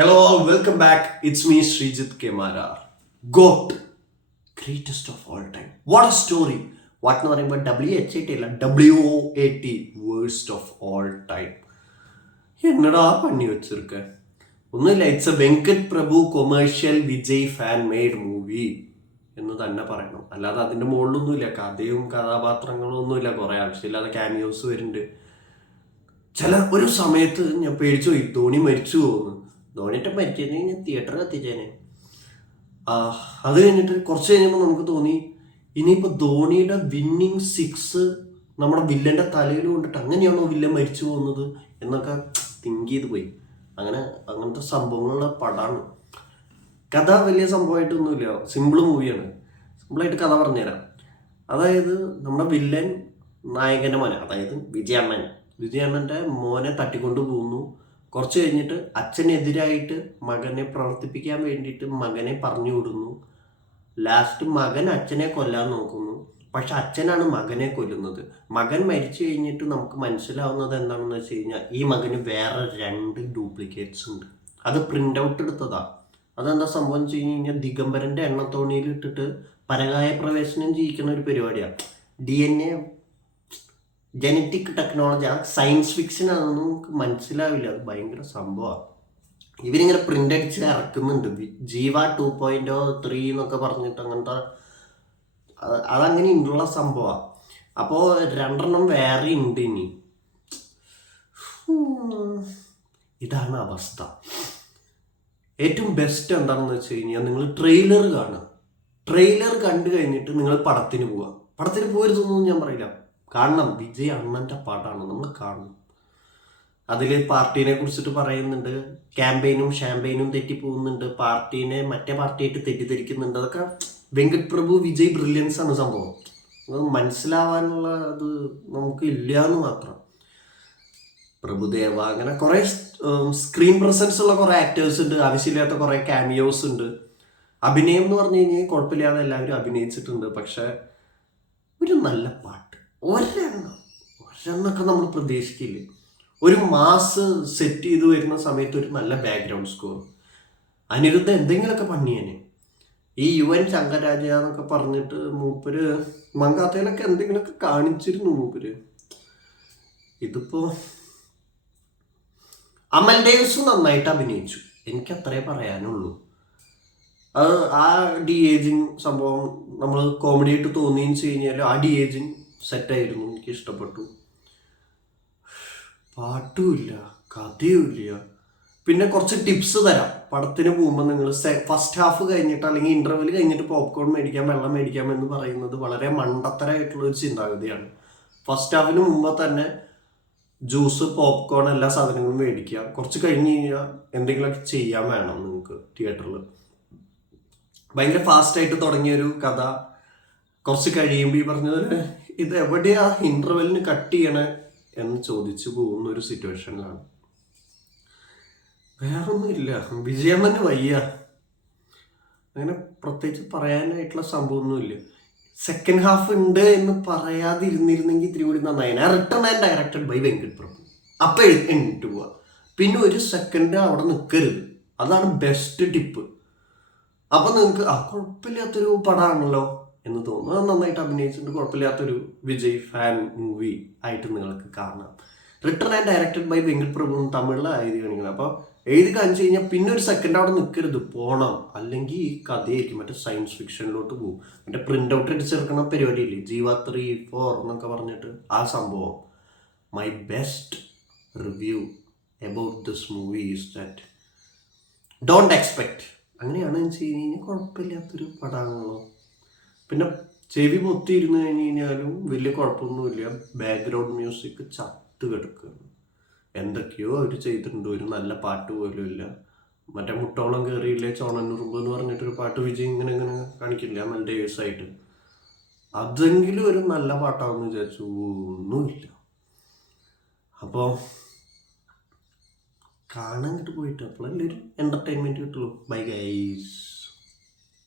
Hello, welcome back. It's me, Srijit Kemara. GOAT, greatest of all time. What a story. What എന്ന് പറയുമ്പോൾ WHAT അല്ല WOAT, worst of all time. എന്നടാ പണി വെച്ചിരിക്ക ഒന്നുമില്ല. It's A Venkat Prabhu commercial Vijay fan made movie എന്ന് തന്നെ പറയണം. അല്ലാതെ അതിൻ്റെ മുകളിലൊന്നുമില്ല. കഥയും കഥാപാത്രങ്ങളും ഒന്നുമില്ല. കുറേ ആവശ്യമില്ലാതെ ക്യാമിയോസ് വരുന്നുണ്ട്. ഒരു സമയത്ത് ഞാൻ പേടിച്ചു പോയി, ധോണി മരിച്ചു പോകുന്നു. ധോണിയിട്ട് മരിച്ചിരുന്നെങ്കിൽ ഞാൻ തിയേറ്ററിൽ എത്തിച്ചേനെ. അത് കഴിഞ്ഞിട്ട് കുറച്ച് കഴിഞ്ഞപ്പോൾ നമുക്ക് തോന്നി ഇനിയിപ്പോൾ ധോണിയുടെ വിന്നിങ് സിക്സ് നമ്മുടെ വില്ലൻ്റെ തലയിൽ കൊണ്ടിട്ട് അങ്ങനെയാണോ വില്ലൻ മരിച്ചു പോകുന്നത് എന്നൊക്കെ തിങ്ക് ചെയ്ത് പോയി. അങ്ങനത്തെ സംഭവങ്ങളുള്ള പടമാണ്. കഥ വലിയ സംഭവമായിട്ടൊന്നുമില്ല, സിമ്പിൾ മൂവിയാണ്. സിമ്പിളായിട്ട് കഥ പറഞ്ഞുതരാം. അതായത് നമ്മുടെ വില്ലൻ നായകൻ്റെ മോനെ, അതായത് വിജയണ്ണൻ്റെ മോനെ തട്ടിക്കൊണ്ടു പോകുന്നു. കുറച്ച് കഴിഞ്ഞിട്ട് അച്ഛനെതിരായിട്ട് മകനെ പ്രവർത്തിപ്പിക്കാൻ വേണ്ടിയിട്ട് മകനെ പറഞ്ഞു വിടുന്നു. ലാസ്റ്റ് മകൻ അച്ഛനെ കൊല്ലാൻ നോക്കുന്നു, പക്ഷെ അച്ഛനാണ് മകനെ കൊല്ലുന്നത്. മകൻ മരിച്ചു കഴിഞ്ഞിട്ട് നമുക്ക് മനസ്സിലാവുന്നത് എന്താണെന്ന് വെച്ച് കഴിഞ്ഞാൽ ഈ മകന് വേറെ 2 ഡ്യൂപ്ലിക്കേറ്റ്സ് ഉണ്ട്. അത് പ്രിൻ്റ് ഔട്ട് എടുത്തതാ. അതെന്താ സംഭവം വെച്ച് കഴിഞ്ഞാൽ ദിഗംബരൻ്റെ എണ്ണത്തോണിയിൽ ഇട്ടിട്ട് പരകായ പ്രവേശനം ചെയ്യിക്കുന്ന ഒരു പരിപാടിയാണ്. DNA genetic technology. ആ സയൻസ് ഫിക്ഷൻ ആണെന്ന് നമുക്ക് മനസ്സിലാവില്ല. അത് ഭയങ്കര സംഭവമാണ്. ഇവരിങ്ങനെ പ്രിൻ്റ് അടിച്ച് ഇറക്കുന്നുണ്ട്. ജീവ 2.3 എന്നൊക്കെ പറഞ്ഞിട്ട് അങ്ങനത്തെ അതങ്ങനെ ഉള്ള സംഭവമാണ്. അപ്പോൾ 2 വേറെ ഉണ്ട്. ഇനി ഇതാണ് അവസ്ഥ. ഏറ്റവും ബെസ്റ്റ് എന്താണെന്ന് വെച്ച് കഴിഞ്ഞാൽ നിങ്ങൾ ട്രെയിലർ കാണുക. ട്രെയിലർ കണ്ടു കഴിഞ്ഞിട്ട് നിങ്ങൾ പടത്തിന് പോവുക. പടത്തിന് പോയിരുന്നൊന്നും ഞാൻ പറയില്ല, കാരണം വിജയ് അണ്ണൻ്റെ പാട്ടാണ്, നമ്മൾ കാണണം. അതിൽ പാർട്ടീനെ കുറിച്ചിട്ട് പറയുന്നുണ്ട്. ക്യാമ്പയിനും ഷാമ്പയിനും തെറ്റിപ്പോകുന്നുണ്ട്. പാർട്ടീനെ മറ്റേ പാർട്ടിയായിട്ട് തെറ്റിദ്ധരിക്കുന്നുണ്ട്. അതൊക്കെ വെങ്കട് പ്രഭു വിജയ് ബ്രില്യൻസ് ആണ് സംഭവം. അത് മനസ്സിലാവാനുള്ള അത് നമുക്ക് ഇല്ല എന്ന് മാത്രം. പ്രഭുദേവ, അങ്ങനെ കുറേ സ്ക്രീൻ പ്രസൻസ് ഉള്ള കുറേ ആക്ടേഴ്സ് ഉണ്ട്. ആവശ്യമില്ലാത്ത കുറേ ക്യാമിയോസ് ഉണ്ട്. അഭിനയം എന്ന് പറഞ്ഞു കഴിഞ്ഞാൽ കുഴപ്പമില്ലാതെ എല്ലാവരും അഭിനയിച്ചിട്ടുണ്ട്. പക്ഷെ ഒരു നല്ല പാട്ട് ഒരെണ്ണമൊക്കെ നമ്മൾ പ്രതീക്ഷിക്കില്ലേ. ഒരു മാസ് സെറ്റ് ചെയ്ത് വരുന്ന സമയത്ത് ഒരു നല്ല ബാക്ക്ഗ്രൗണ്ട് സ്കോർ. അനിരുദ്ധ എന്തെങ്കിലുമൊക്കെ പണിയേനെ. ഈ UN ശങ്കരാജ എന്നൊക്കെ പറഞ്ഞിട്ട് മൂപ്പര് മങ്കാത്തയിലൊക്കെ എന്തെങ്കിലുമൊക്കെ കാണിച്ചിരുന്നു മൂപ്പര്. ഇതിപ്പോ അമൽ ഡേവിസ് നന്നായിട്ട് അഭിനയിച്ചു, എനിക്ക് അത്രേ പറയാനുള്ളൂ. അത് ആ ഏജിങ് സംഭവം നമ്മൾ കോമഡി ആയിട്ട് തോന്നിയെന്ന് വെച്ച് കഴിഞ്ഞാൽ ആ ഏജിങ് സെറ്റായിരുന്നു, എനിക്ക് ഇഷ്ടപ്പെട്ടു. പാട്ടുമില്ല, കഥയുമില്ല. പിന്നെ കുറച്ച് ടിപ്സ് തരാം. പടത്തിന് പോകുമ്പോൾ നിങ്ങൾ ഫസ്റ്റ് ഹാഫ് കഴിഞ്ഞിട്ട് അല്ലെങ്കിൽ ഇൻ്റർവെൽ കഴിഞ്ഞിട്ട് പോപ്കോൺ മേടിക്കാം, വെള്ളം മേടിക്കാം എന്ന് പറയുന്നത് വളരെ മണ്ടത്തരമായിട്ടുള്ള ഒരു ചിന്താഗതിയാണ്. ഫസ്റ്റ് ഹാഫിന് മുമ്പ് തന്നെ ജ്യൂസ്, പോപ്കോൺ, എല്ലാ സാധനങ്ങളും മേടിക്കുക. കുറച്ച് കഴിഞ്ഞ് കഴിഞ്ഞാൽ എന്തെങ്കിലുമൊക്കെ ചെയ്യാൻ വേണം നിങ്ങൾക്ക് തിയേറ്ററിൽ. ഭയങ്കര ഫാസ്റ്റായിട്ട് തുടങ്ങിയൊരു കഥ കുറച്ച് കഴിയുമ്പോൾ ഈ പറഞ്ഞതുപോലെ ഇത് എവിടെയാ ഇൻ്റർവെല്ലിന് കട്ട് ചെയ്യണേ എന്ന് ചോദിച്ചു പോകുന്ന ഒരു സിറ്റുവേഷനിലാണ്. വേറൊന്നുമില്ല, വിജയമ്മന് വയ്യ. അങ്ങനെ പ്രത്യേകിച്ച് പറയാനായിട്ടുള്ള സംഭവമൊന്നുമില്ല. സെക്കൻഡ് ഹാഫ് ഉണ്ട് എന്ന് പറയാതിരുന്നിരുന്നെങ്കിൽ ഇത്തിരി കൂടി നന്നായി. Written and directed by Venkat Prabhu. അപ്പം എണ്ണിട്ട് പോവുക. പിന്നെ ഒരു സെക്കൻഡ് അവിടെ നിൽക്കരുത്. അതാണ് ബെസ്റ്റ് ടിപ്പ്. അപ്പം നിങ്ങൾക്ക് കുഴപ്പമില്ലാത്തൊരു പടമാണല്ലോ എന്ന് തോന്നുന്നു. അത് നന്നായിട്ട് അഭിനയിച്ചിട്ട് കുഴപ്പമില്ലാത്തൊരു വിജയ് ഫാൻ മൂവി ആയിട്ട് നിങ്ങൾക്ക് കാണാം. Written and directed by Venkat Prabhu തമിഴിലെ എഴുതി കാണിക്കണം. അപ്പോൾ എഴുതി കാണിച്ചു കഴിഞ്ഞാൽ പിന്നെ ഒരു സെക്കൻഡ് അവിടെ നിൽക്കരുത്, പോകണം. അല്ലെങ്കിൽ ഈ കഥയായിരിക്കും മറ്റേ സയൻസ് ഫിക്ഷനിലോട്ട് പോകും. മറ്റേ പ്രിൻ്റ് ഔട്ട് അടിച്ചെടുക്കുന്ന പരിപാടിയില്ലേ, ജീവ 3-4 എന്നൊക്കെ പറഞ്ഞിട്ട് ആ സംഭവം. My best review about this movie is that don't expect. അങ്ങനെയാണ് വെച്ച് കഴിഞ്ഞ് കഴിഞ്ഞാൽ കുഴപ്പമില്ലാത്തൊരു പടമാണല്ലോ. പിന്നെ ചെവി പൊത്തിയിരുന്നു കഴിഞ്ഞ് കഴിഞ്ഞാലും വലിയ കുഴപ്പമൊന്നുമില്ല. ബാക്ക്ഗ്രൗണ്ട് മ്യൂസിക് ചത്ത് കിടക്കുകയാണ്. എന്തൊക്കെയോ അവർ ചെയ്തിട്ടുണ്ട്. ഒരു നല്ല പാട്ട് പോലും ഇല്ല. മറ്റേ മുട്ടോളം കയറിയില്ലേ ചോണനുറുമ്പ് എന്ന് പറഞ്ഞിട്ടൊരു പാട്ട് വിജയ് ഇങ്ങനെ കാണിക്കില്ല നല്ല ആയിട്ട്. അതെങ്കിലും ഒരു നല്ല പാട്ടാണെന്ന് വിചാരിച്ചു, ഒന്നുമില്ല. അപ്പോൾ കാണാൻ കിട്ട് പോയിട്ട് അപ്പോഴല്ലേ ഒരു എൻ്റർടൈൻമെൻറ്റ് കിട്ടുള്ളൂ. Bye guys.